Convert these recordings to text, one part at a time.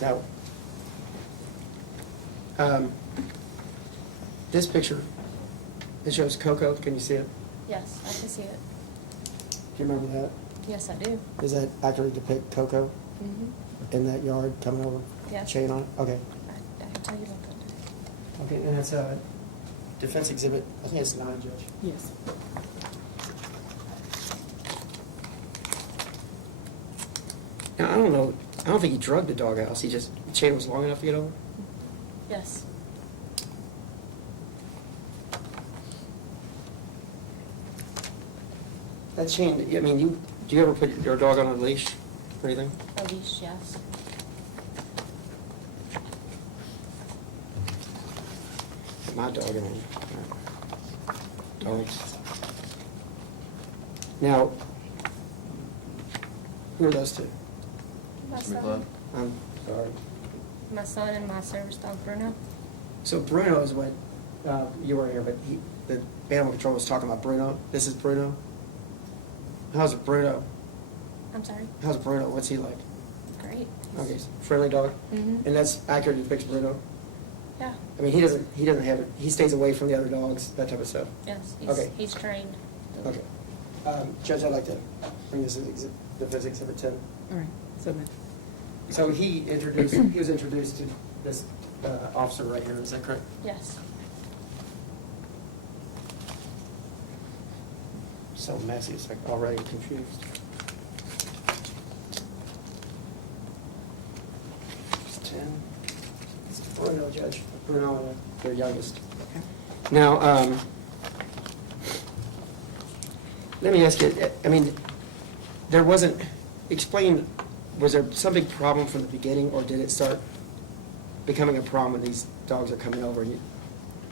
Now, this picture, it shows Coco. Can you see it? Yes, I can see it. Do you remember that? Yes, I do. Does that accurately depict Coco Mm-hmm. in that yard coming over? Yes. Chain on it? Okay. I can tell you about that. Okay, and that's a defense exhibit, I think it's 9, Judge. Yes. Now, I don't know, I don't think he drugged the doghouse. He just, the chain was long enough to get over? Yes. That chain, I mean, do you ever put your dog on a leash or anything? A leash, yes. Put my dog on. Dogs. Now, who are those two? My Mr. McLeod? son, I'm sorry. my son and my service dog Bruno. So Bruno is what, you weren't here, but the animal control was talking about Bruno. This is Bruno. How's Bruno? I'm sorry. How's Bruno? What's he like? Great. Okay, friendly dog? Mm-hmm. And that's accurate depicts Bruno? Yeah. I mean, he doesn't have it, he stays away from the other dogs, that type of stuff? Yes. Okay. He's trained. Okay. Judge, I'd like to bring this as defense exhibit 10. All right, submit. So he was introduced to this officer right here, is that correct? Yes. So messy, it's like already confused. It's 10. It's Bruno, Judge. Bruno, their youngest. Okay. Now, let me ask you, I mean, there wasn't, explain, was there some big problem from the beginning, or did it start becoming a problem when these dogs are coming over? And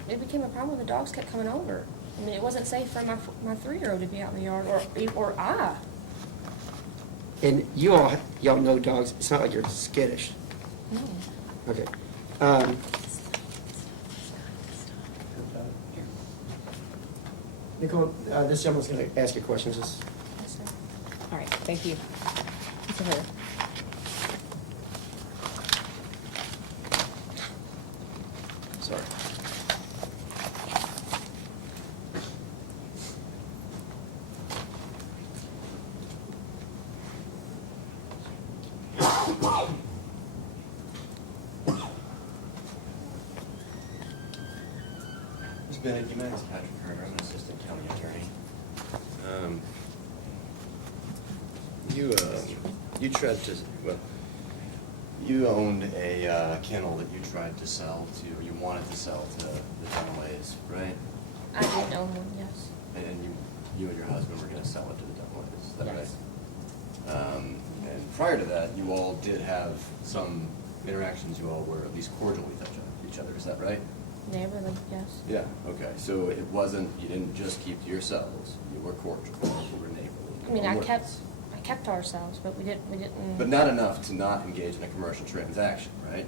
It became a problem when the dogs kept coming over. I mean, it wasn't safe for my 3-year-old to be out in the yard, or I. and y'all know dogs, it's not like you're skittish. No. Okay. Nicole, this gentleman's going to ask you questions. Yes, sir. All right, thank you. Mr. Hurd. Sorry. Ms. Bennett, you met as Patrick Herder. I'm an assistant county attorney. You tried to, well, you owned a kennel that you tried to sell to, or you wanted to sell to the Dunways, right? I didn't own one, yes. And you and your husband were gonna sell it to the Dunways, is that Yes. right? And prior to that, you all did have some interactions, you all were at least cordial with each other, is that right? Neighborly, yes. Yeah, okay, so it wasn't, you didn't just keep to yourselves, you were cordial, you were neighborly. I mean, Or I were- kept to ourselves, but we didn't. But not enough to not engage in a commercial transaction, right?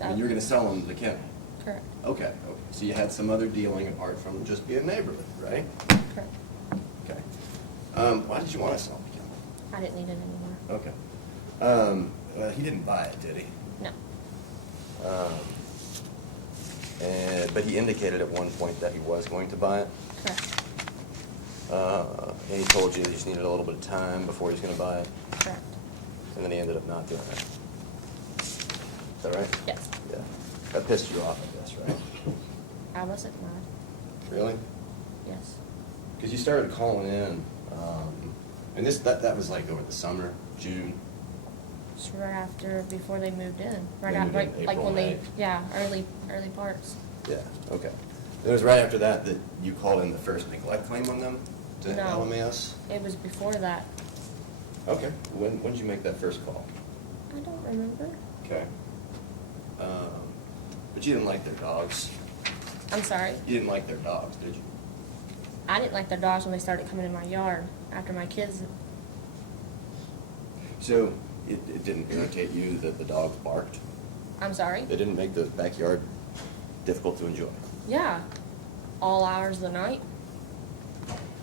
I mean, you were gonna sell them the kennel. Correct. Okay, so you had some other dealing apart from just being neighborly, right? Correct. Okay. Why did you wanna sell the kennel? I didn't need it anymore. Okay. Well, he didn't buy it, did he? No. But he indicated at one point that he was going to buy it. Correct. And he told you that you just needed a little bit of time before he was going to buy it, Correct. and then he ended up not doing it. Is that right? Yes. Yeah. That pissed you off, I guess, right? I wasn't mad. Really? Yes. Because you started calling in, and that was like over the summer, June. Just right after, before they moved in. They Right moved out, in right, like April, when they, May. yeah, early parts. Yeah. Okay. It was right after that that you called in the first neglect claim on them to No. LMAS. It was before that. Okay. When did you make that first call? I don't remember. Okay. But you didn't like their dogs. I'm sorry. You didn't like their dogs, did you? I didn't like their dogs when they started coming in my yard after my kids. So it didn't irritate you that the dogs barked? I'm sorry? It didn't make the backyard difficult to enjoy? Yeah. All hours of the night.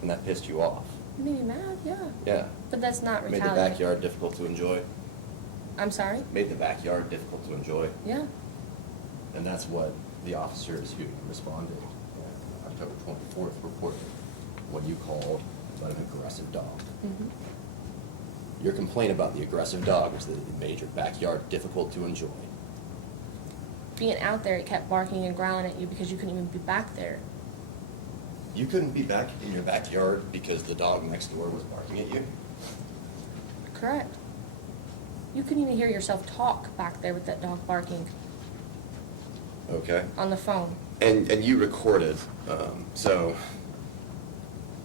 And that pissed you off? It made me mad, yeah. Yeah. But that's not Made retaliation. the backyard difficult to enjoy? I'm sorry? Made the backyard difficult to enjoy. Yeah. And that's what the officers who responded on October 24th reported when you called about an aggressive dog. Mhm. Your complaint about the aggressive dog was that it made your backyard difficult to enjoy. Being out there, it kept barking and growling at you because you couldn't even be back there. You couldn't be back in your backyard because the dog next door was barking at you? Correct. You couldn't even hear yourself talk back there with that dog barking Okay. on the phone. And you recorded, so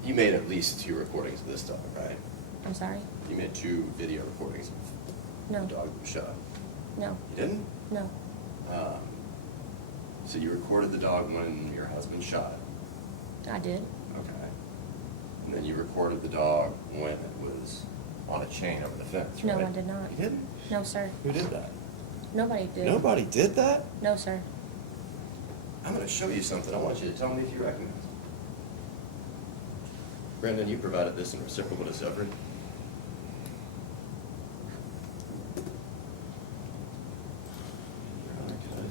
you made at least 2 recordings of this dog, right? I'm sorry? You made 2 video recordings of No. the dog that was shot. No. You didn't? No. So you recorded the dog when your husband shot. I did. Okay. And then you recorded the dog when it was on a chain over the fence, right? No, I did not. You didn't? No, sir. Who did that? Nobody did. Nobody did that? No, sir. I'm going to show you something. I want you to tell me if you recognize it. Brandon, you provided this in reciprocal discovery. Okay.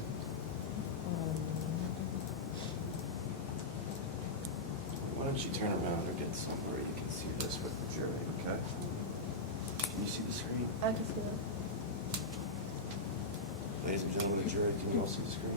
Why don't you turn around or get somewhere you can see this with the jury, okay? Can you see the screen? I can see that. Ladies and gentlemen of the jury, can you all see the screen?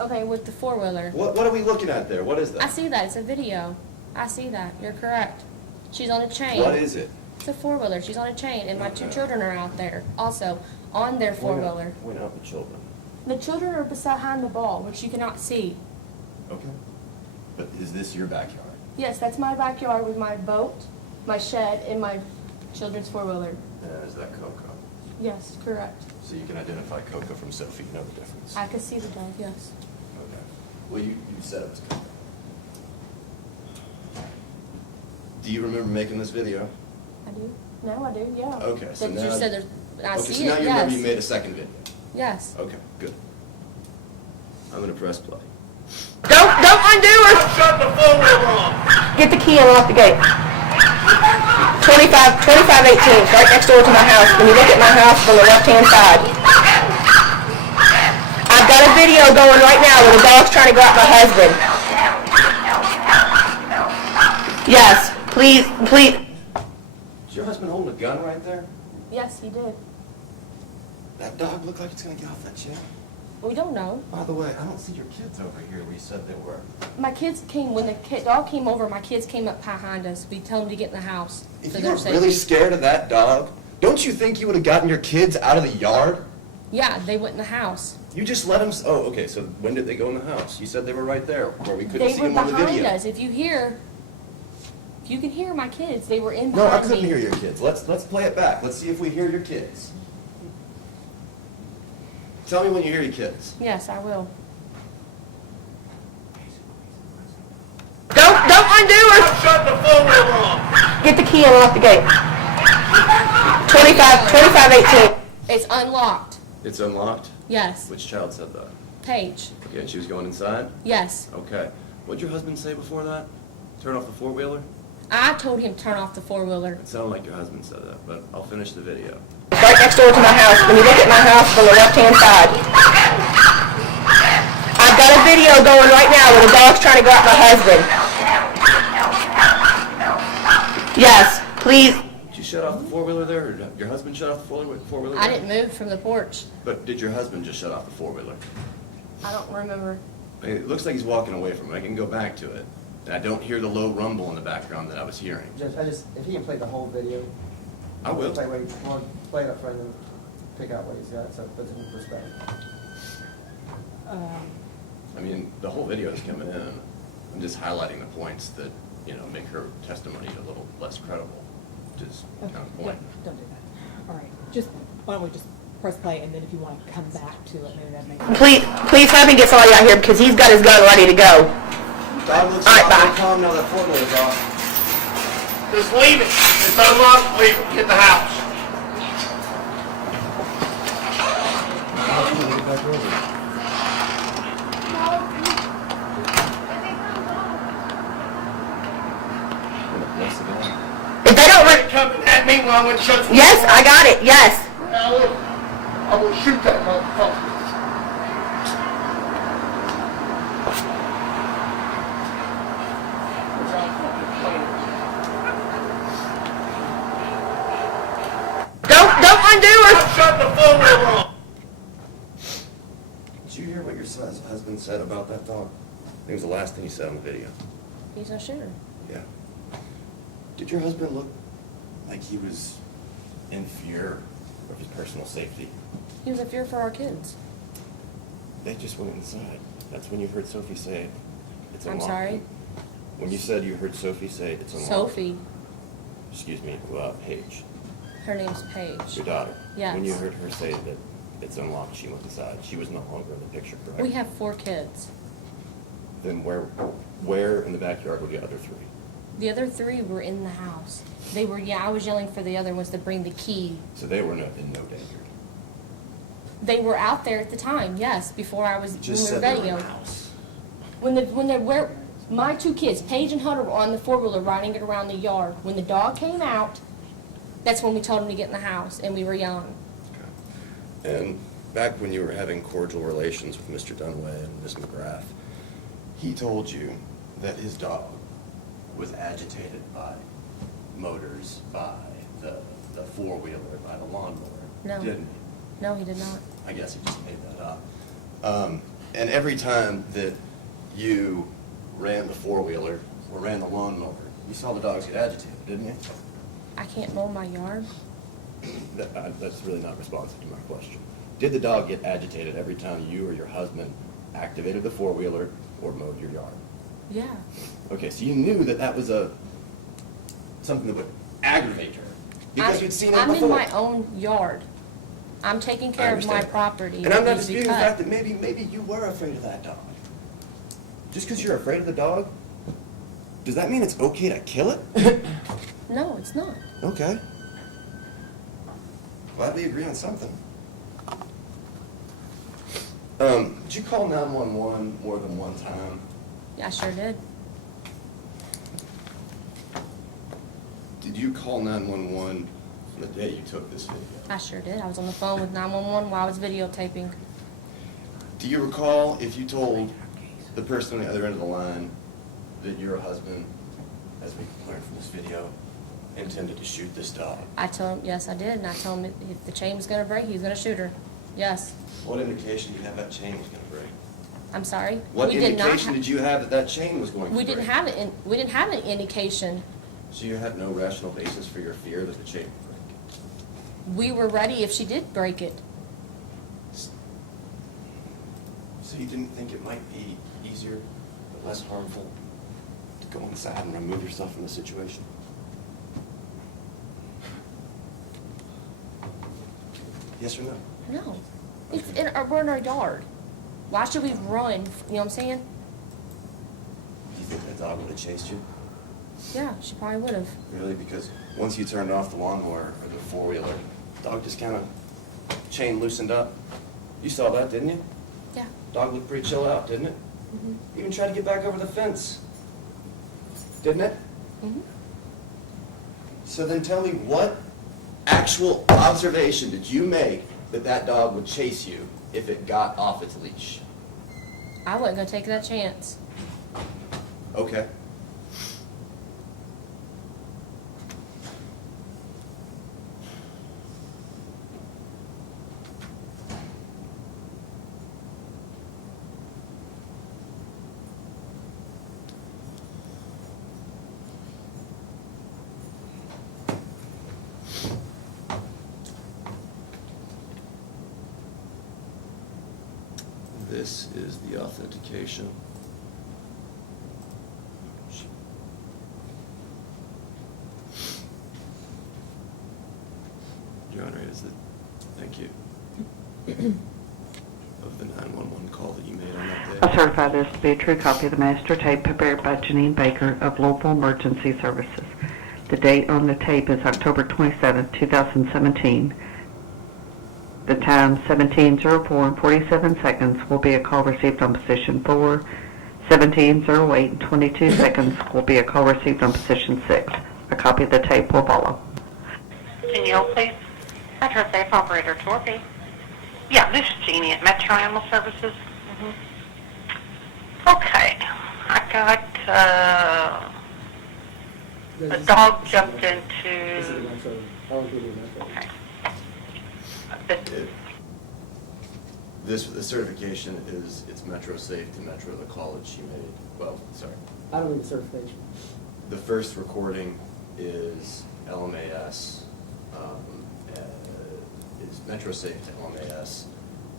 Okay, with the four-wheeler. What are we looking at there? What is that? I see that. It's a video. I see that. You're correct. She's on a chain. What is it? It's a four-wheeler. She's on a chain, and my 2 Okay. children are out there also on their four-wheeler. Point out the children. The children are behind the ball, which you cannot see. Okay. But is this your backyard? Yes, that's my backyard with my boat, my shed, and my children's four-wheeler. Is that Coco? Yes, correct. So you can identify Coco from Sophie, know the difference? I could see the dog, yes. Okay. Well, you said it was Coco. Do you remember making this video? I do. No, I do, yeah. Okay, so But now... you said there's, I Okay, see so it, now you remember yes. you made a second video? Yes. Okay, good. I'm gonna press play. Don't undo her! Shut the four-wheeler off! Get the key and lock the gate. 2518, right next door to my house. When you look at my house on the left-hand side. I've got a video going right now where the dog's trying to go at my husband. Yes, please. Is your husband holding a gun right there? Yes, he did. That dog looked like it's gonna get off that chair. We don't know. By the way, I don't see your kids over here where you said they were. My kids came, when the dog came over, my kids came up behind us. We told them to get in the house If for you their were safety. really scared of that dog, don't you think you would have gotten your kids out of the yard? Yeah, they went in the house. You just let them, oh, okay, so when did they go in the house? You said they were right there, where we couldn't They see were them on the behind video. us. If you can hear my kids, they were in No, I behind couldn't me. hear your kids. Let's play it back. Let's see if we hear your kids. Tell me when you hear your kids. Yes, I will. Don't undo her! Shut the four-wheeler off! Get the key and lock the gate. 2518. It's unlocked. It's unlocked? Yes. Which child said that? Paige. Okay, and she was going inside? Yes. Okay. What'd your husband say before that? Turn off the four-wheeler? I told him to turn off the four-wheeler. It sounded like your husband said that, but I'll finish the video. It's right next door to my house. When you look at my house on the left-hand side. I've got a video going right now where the dog's trying to go at my husband. Yes, please. Did you shut off the four-wheeler there, or did your husband shut off the four-wheeler? I there? didn't move from the porch. But did your husband just shut off the four-wheeler? I don't remember. It looks like he's walking away from it. I can go back to it. And I don't hear the low rumble in the background that I was hearing. Judge, if he can play the whole video. I will. Play it up front and pick out what he's got, so it puts it in perspective. I mean, the whole video is coming in. I'm just highlighting the points that, make her testimony a little less credible, which is kind of the point. Don't do that. All right, why don't we just press play, and then if you want to come back to it, maybe that makes sense. Please have him get somebody out here because he's got his gun ready to go. Dog looks All right, a lot more bye. calm now that four-wheeler's off. Just leave it. It's unlocked. Leave it. Get in the house. If they don't Quit coming at me when I went to shut the Yes, door. I got it. Yes. Now, look. I'm gonna shoot that motherfucker. Don't undo her. Shut the four-wheel off. Did you hear what your husband said about that dog? I think it was the last thing he said on the video. He's a shooter. Yeah. Did your husband look like he was in fear of his personal safety? He was a fear for our kids. They just went inside. That's when you heard Sophie say, it's I'm unlocked. sorry? When you said you heard Sophie say, it's unlocked. Sophie, Excuse me, Paige, her name's Paige. your daughter. Yes. When you heard her say that it's unlocked, she went inside. She was no longer in the picture, correct? We have 4 kids. Then where in the backyard were the other 3? The other 3 were in the house. They were, I was yelling for the other ones to bring the key. So they were in no danger. They were out there at the time, yes, before I was, Just when said we they were were in the videoed. house. Where my 2 kids, Paige and Hunter, were on the 4-wheeler riding it around the yard. When the dog came out, that's when we told him to get in the house, and we were young. Okay. And back when you were having cordial relations with Mr. Dunaway and Ms. McGrath, he told you that his dog was agitated by motors, by the 4-wheeler, by the lawnmower, No. didn't he? No, he did not. I guess he just made that up. And every time that you ran the 4-wheeler or ran the lawnmower, you saw the dogs get agitated, didn't you? I can't mow my yard. That's really not responsive to my question. Did the dog get agitated every time you or your husband activated the 4-wheeler or mowed your yard? Yeah. Okay, so you knew that that was something that would aggravate her because you'd seen it I'm before. in my own yard. I'm taking I care of my understand. property. And I'm not It needs to be disputing the cut. fact that maybe you were afraid of that dog. Just because you're afraid of the dog, does that mean it's okay to kill it? No, it's not. Okay. Glad we agree on something. Did you call 911 more than one time? Yeah, I sure did. Did you call 911 on the day you took this video? I sure did. I was on the phone with 911 while I was videotaping. Do you recall if you told the person on the other end of the line that your husband, as we learned from this video, intended to shoot this dog? I told him, yes, I did, and I told him if the chain was gonna break, he was gonna shoot her. Yes. What indication did you have that chain was going to break? I'm sorry? What We did not indication ha- did you have that that chain was going to We break? didn't have it, we didn't have an indication. So you had no rational basis for your fear that the chain would break? We were ready if she did break it. So you didn't think it might be easier but less harmful to go inside and remove yourself from the situation? Yes or no? No. It's Okay. we're in our yard. Why should we run? You know what I'm saying? Do you think that dog would have chased you? Yeah, she probably would have. Really? Because once you turned off the lawnmower or the 4-wheeler, the dog just kind of chain loosened up. You saw that, didn't you? Yeah. Dog looked pretty chill out, didn't it? Mhm. Even tried to get back over the fence. Didn't it? Mhm. So then tell me, what actual observation did you make that that dog would chase you if it got off its leash? I wasn't gonna take that chance. Okay. This is the authentication. Your Honor, is the, thank you, of the 911 call that you made on that I day. certify this to be a true copy of the master tape prepared by Janine Baker of Louisville Emergency Services. The date on the tape is October 27, 2017. The time 17:04 and 47 seconds will be a call received on position 4. 17:08 and 22 seconds will be a call received on position 6. A copy of the tape will follow. Can you hold, please? Metro Safe Operator Torpy. Yeah, this is Jeannie at Metro Animal Services. Okay, I got, a dog jumped This is into, Metro. I won't give you Metro. okay. The certification is, it's Metro Safe to Metro, the college she made. Well, sorry. I don't need the certification. The first recording is LMAS, is Metro Safe to LMAS.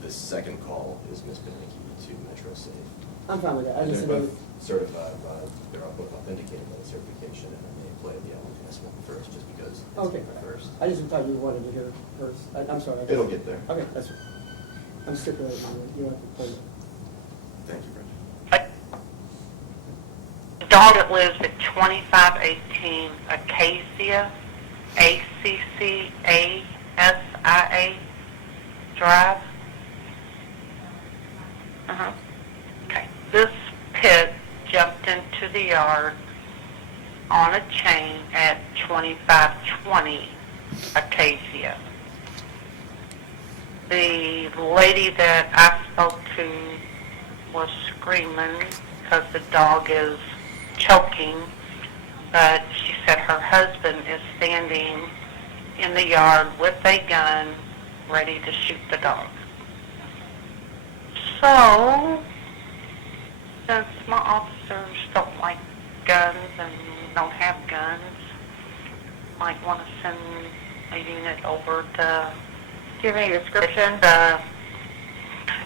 The second call is Ms. Beneke to Metro Safe. I'm fine with that. I just They're know. both certified by, they're both authenticated by the certification, and I may play the LMAS one first, just because it's Okay. first. I just thought you wanted to hear hers. I'm sorry. It'll get there. Okay, that's. I'm stipulating you don't have to play it. Thank you, Brenda. A dog that lives at 2518 Acacia, ACCASIA Drive. Okay. This pit jumped into the yard on a chain at 2520 Acacia. The lady that I spoke to was screaming because the dog is choking, but she said her husband is standing in the yard with a gun ready to shoot the dog. So, since my officers don't like guns and don't have guns, might want to send a unit over to... Do you have any description?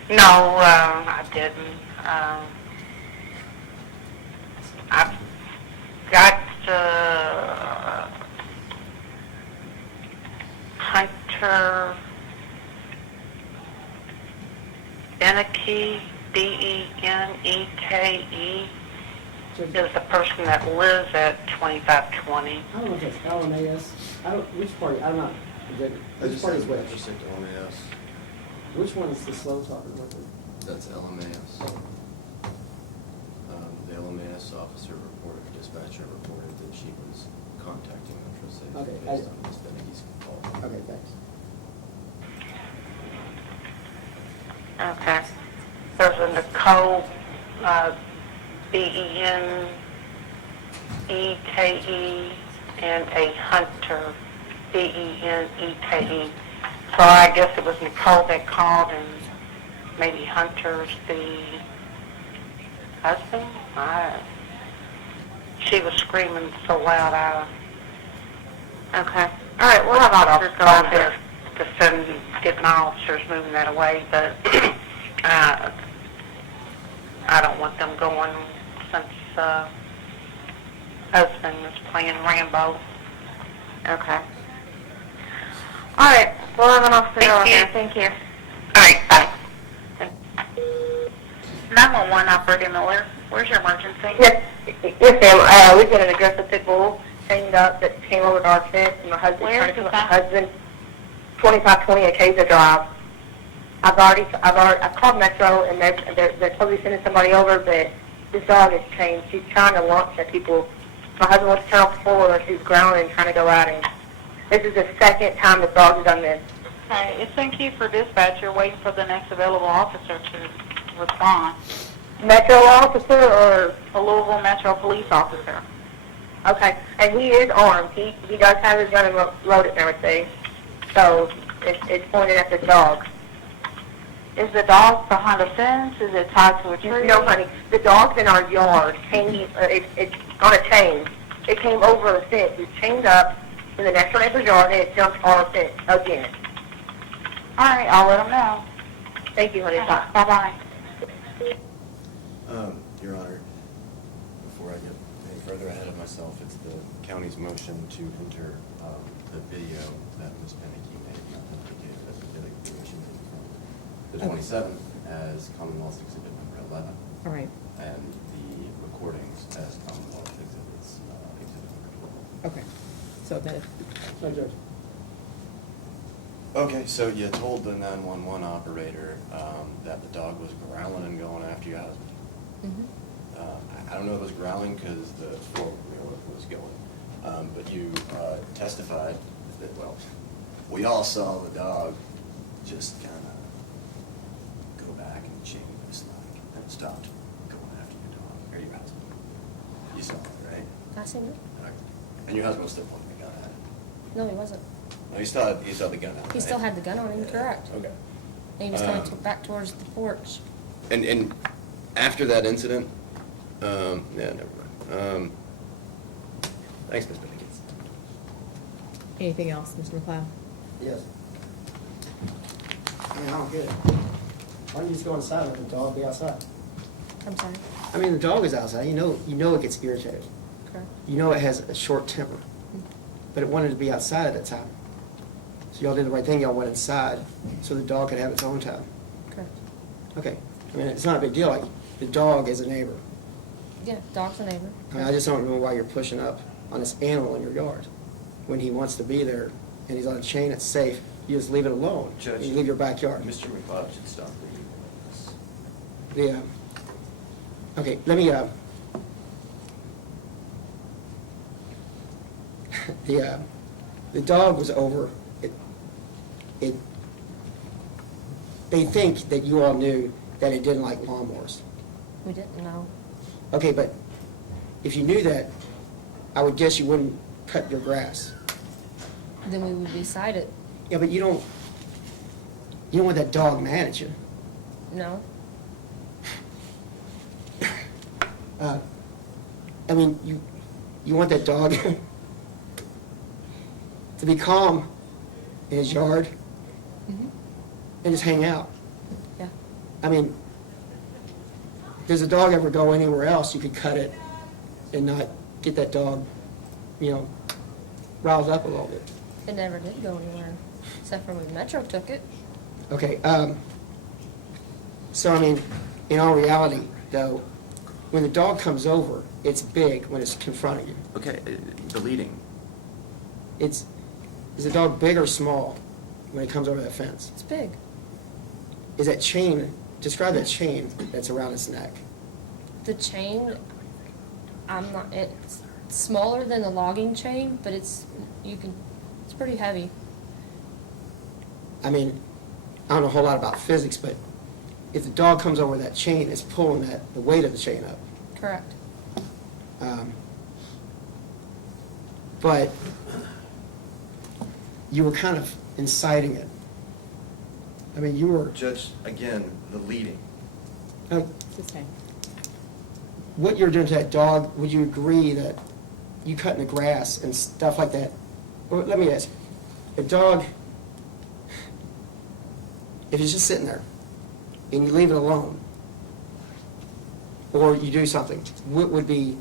No, I didn't. I've got Hunter Beneke, Beneke, So, is the person that lives at 2520. I don't know if it's LMAS. Which party? I'm not. Which party is Metro which? Safe to LMAS. Which one is the slow talker? That's LMAS. The LMAS officer reported, dispatcher reported that she was contacting Metro Safe Okay, based on Ms. Beneke's call. Okay, thanks. Okay. There's a Nicole, Beneke, and a Hunter, Beneke. So I guess it was Nicole that called, and maybe Hunter's the husband? She was screaming so loud, Okay. All right, we'll have officers go out there. to get my officers moving that away, but I don't want them going since husband is playing Rambo. Okay. All right, we'll have an officer go out Thank you. there. Thank you. All right, bye. 911 operator Miller, where's your emergency? Yes, ma'am. We've got an aggressive Pitbull chained up that came over to our fence, and my husband Where trying is to this my at? husband, 2520 Acacia Drive. I've called Metro, and they're supposed to be sending somebody over, but this dog is chained. She's trying to launch at people. My husband wants to turn off the floor, she's growling and trying to go at him. This is the second time this dog has done this. Okay, it's in queue for dispatch. You're waiting for the next available officer to respond. Metro officer or A Louisville Metro Police officer. okay, and he is armed. He does have his gun and loaded and everything. So it's pointed at the dog. Is the dog behind a fence? Is it tied to a tree? No, honey. The dog's in our yard. It's on a chain. It came over the fence. It's chained up in the next door neighbor's yard, and it jumped our fence again. All right, I'll let them know. Thank you, honey. Bye. Bye-bye. Your Honor, before I get any further ahead of myself, it's the county's motion to enter the video that Ms. Beneke made, not authenticated as a video she made from the 27th as Commonwealth Exhibit number 11, All right, and the recordings as Commonwealth Exhibit number 12. okay. So then, No, Judge. Okay, so you told the 911 operator that the dog was growling and going after your husband. I don't know if it was growling because the four-wheeler was going, but you testified that, well, we all saw the dog just kind of stopped going after your dog, or your husband. You saw it, right? I seen it. Okay. And your husband was still pointing the gun at it? No, he wasn't. No, you saw the gun out, He right? still had the gun on him, correct. Okay. And he was coming back towards the porch. And after that incident, yeah, never mind. Thanks, Ms. Bennett. Anything else, Mr. McLeod? Yes. I mean, I don't get it. Why don't you just go inside and let the dog be outside? I'm sorry. I mean, the dog is outside, you know it gets irritated. Correct. You know it has a short temper, but it wanted to be outside at that time. So y'all did the right thing, y'all went inside so the dog could have its own time. Correct. Okay, I mean, it's not a big deal, like, the dog is a neighbor. Yeah, dog's a neighbor. I mean, I just don't know why you're pushing up on this animal in your yard. When he wants to be there and he's on a chain, it's safe, you just leave it alone. Judge, You leave your backyard. Mr. McLeod should stop reading this. Okay, let me, the dog was over, they think that you all knew that it didn't like lawnmowers. We didn't know. Okay, but if you knew that, I would guess you wouldn't cut your grass. Then we would be cited. Yeah, but you don't want that dog mad at you. No. I mean, you want that dog to be calm in his yard Mm-hmm. and just hang out. Yeah. I mean, does a dog ever go anywhere else you could cut it and not get that dog, riled up a little bit? It never did go anywhere, except for when Metro took it. Okay, so I mean, in all reality, though, when the dog comes over, it's big when it's confronting you. Okay, the leading. Is the dog big or small when it comes over that fence? It's big. Is that chain, describe that chain that's around its neck. The chain, it's smaller than the logging chain, but it's pretty heavy. I mean, I don't know a whole lot about physics, but if the dog comes over that chain, it's pulling the weight of the chain up. Correct. But you were kind of inciting it. I mean, you were, Judge, again, the leading. Sustain. what you're doing to that dog, would you agree that you cutting the grass and stuff like that? Well, let me ask you, a dog, if it's just sitting there and you leave it alone, or you do something, what would be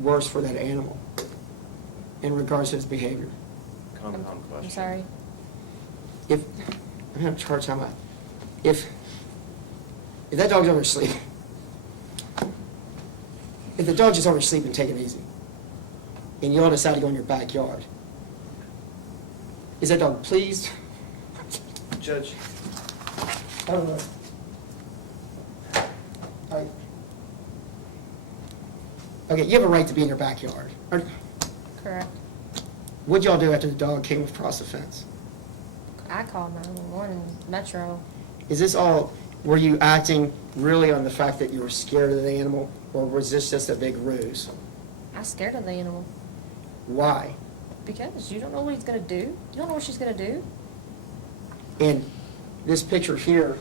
worse for that animal in regards to its behavior? Calm down question. I'm sorry. If, I'm having a hard time, if that dog's over asleep, if the dog's just over asleep and taking it easy, and you all decide to go in your backyard, is that dog pleased? Judge, I don't know. Okay, you have a right to be in your backyard. Correct. What'd y'all do after the dog came across the fence? I called 911 and Metro. Is this all, were you acting really on the fact that you were scared of the animal, or was this just a big ruse? I was scared of the animal Why? because you don't know what he's gonna do. You don't know what she's gonna do. And this picture here,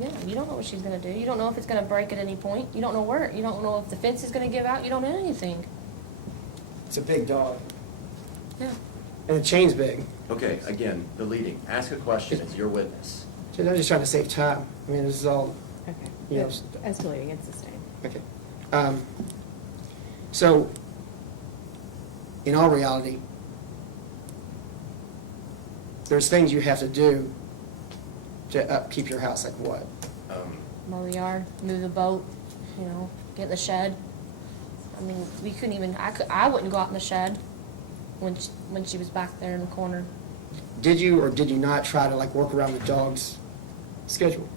Yeah, you don't know what she's gonna do. You don't know if it's gonna break at any point. You don't know where. You don't know if the fence is gonna give out. You don't know anything. it's a big dog, Yeah. and the chain's big. okay, again, the leading. Ask a question as your witness. I'm just trying to save time. I mean, this is all, Okay. Yeah. Escalating and sustain. okay. So, in all reality, there's things you have to do to upkeep your house, like what? Mow the yard, move the boat, get in the shed. I mean, we couldn't even, I wouldn't go out in the shed when she was back there in the corner. Did you or did you not try to work around the dog's schedule?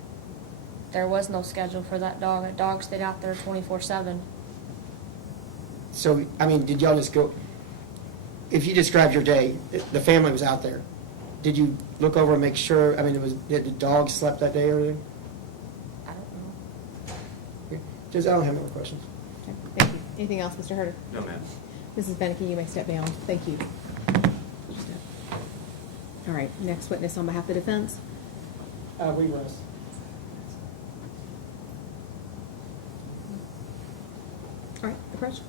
There was no schedule for that dog. That dog stayed out there 24/7. So, I mean, did y'all just go, if you described your day, the family was out there, did you look over and make sure, I mean, did the dog slept that day or anything? I don't know. Okay. Just, I don't have more questions. Okay, thank you. Anything else, Mr. Herder? No, ma'am. Mrs. Beneke, you may step down. Thank you. All right, next witness on behalf of the defense. We rest. All right, approach.